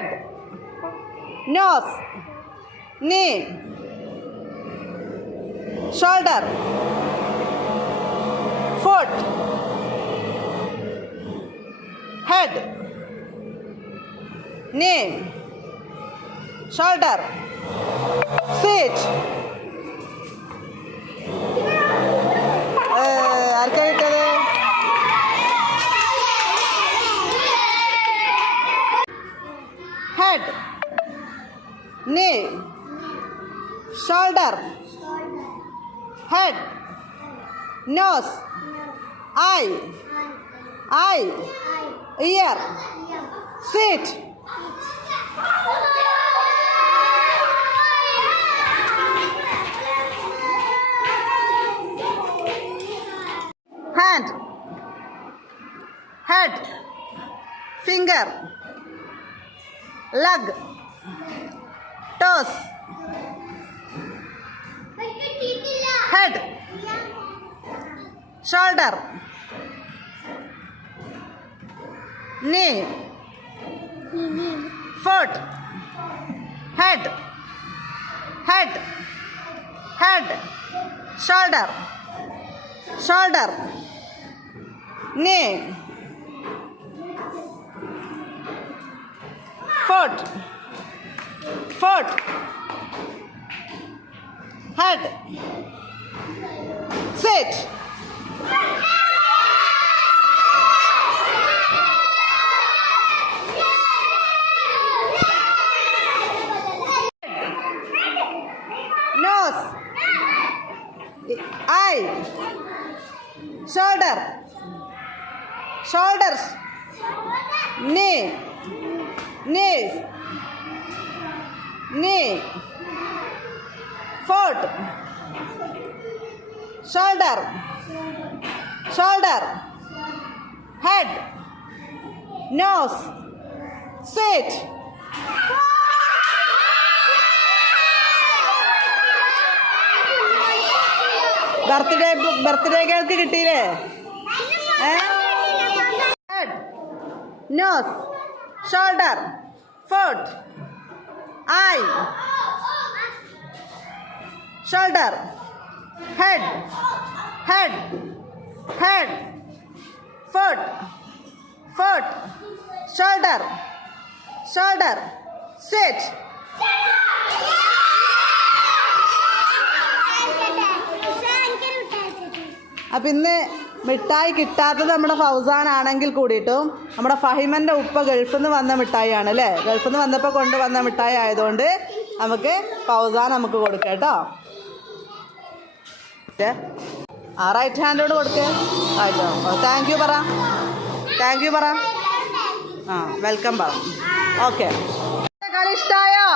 head nose knee shoulder foot head knee shoulder feet. Head knee shoulder head nose eye eye ear seat. Hand head finger leg. Toes. Head. Shoulder. Knee. Foot head. Head. Head. Shoulder. Shoulder. Knee. Foot foot head. Sit nose, eye, shoulder, shoulders, knee, knees, knee, foot, shoulder, shoulder, head, nose, switch. Birthday birthday കേൾക്ക് കിട്ടിയില്ലേ head nose shoulder foot, eye shoulder head head head foot, foot, shoulder shoulder set അപ്പം ഇന്ന് മിഠായി കിട്ടാത്തത് നമ്മുടെ ഫൗസാൻ ആണെങ്കിൽ കൂടിയിട്ടും നമ്മുടെ ഫഹിമന്റെ ഉപ്പ ഗൾഫിൽ നിന്ന് വന്ന മിഠായിയാണ് അല്ലേ? ഗൾഫിൽ നിന്ന് വന്നപ്പോൾ കൊണ്ടുവന്ന മിഠായി ആയതുകൊണ്ട് നമുക്ക് ഫൗസാൻ നമുക്ക് കൊടുക്കാം കേട്ടോ. ആ റൈറ്റ് ഹാൻഡോട് കൊടുക്കേ. ആയിട്ടോ. താങ്ക് യു പറ. താങ്ക് യു പറ. ആ വെൽക്കം പറ. ഓക്കെ കളി ഇഷ്ടമായോ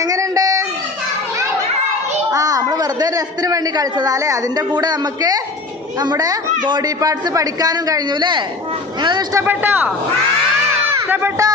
എങ്ങനെയുണ്ട്? ആ നമ്മൾ വെറുതെ രസത്തിന് വേണ്ടി കളിച്ചതാ അല്ലേ? അതിന്റെ കൂടെ നമുക്ക് നമ്മുടെ ബോഡി പാർട്സ് പഠിക്കാനും കഴിഞ്ഞു അല്ലേ നിങ്ങൾക്ക് ഇഷ്ടപ്പെട്ടോ? ഇഷ്ടപ്പെട്ടോ?